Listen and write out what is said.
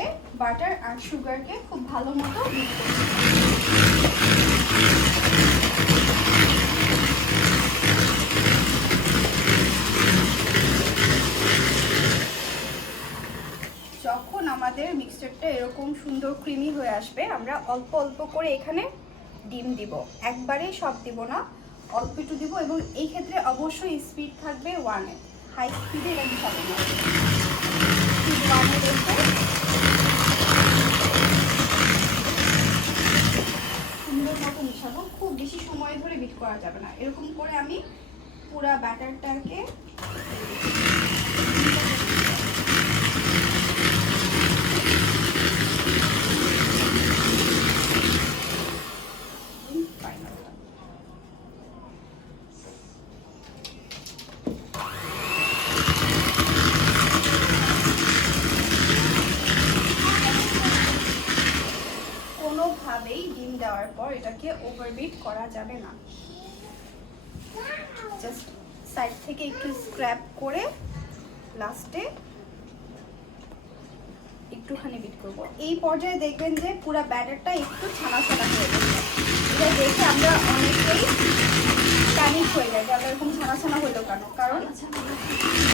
মধ্যে বাটার আর সুগারকে খুব ভালো মতো বিট করতে হবে। যখন আমাদের মিক্সচারটা এরকম সুন্দর ক্রিমি হয়ে আসবে, আমরা অল্প অল্প করে এখানে ডিম দিব, একবারেই সব দিব না, অল্প একটু দিব। এবং এই ক্ষেত্রে অবশ্যই স্পিড থাকবে 1-এ, হাই স্পিডে এটা মিশাবে না। স্পিড 1-এ রেখে সুন্দর মতো মিশাবো। খুব বেশি সময় ধরে বিট করা যাবে না। এরকম করে আমি পুরা ব্যাটারটাকে কোনোভাবেই ডিম দেওয়ার পর এটাকে ওভারবিট করা যাবে না। জাস্ট সাইড থেকে একটু স্ক্র্যাপ করে লাস্টে একটুখানি বিট করব। এই পর্যায়ে দেখবেন যে পুরো ব্যাটারটা একটু ছানা ছানা হয়ে গেছে। এটা দেখে আমরা অনেকেই প্যানিক হয়ে যায় যে আমরা এরকম ছানা ছানা হলো কেন, কারণ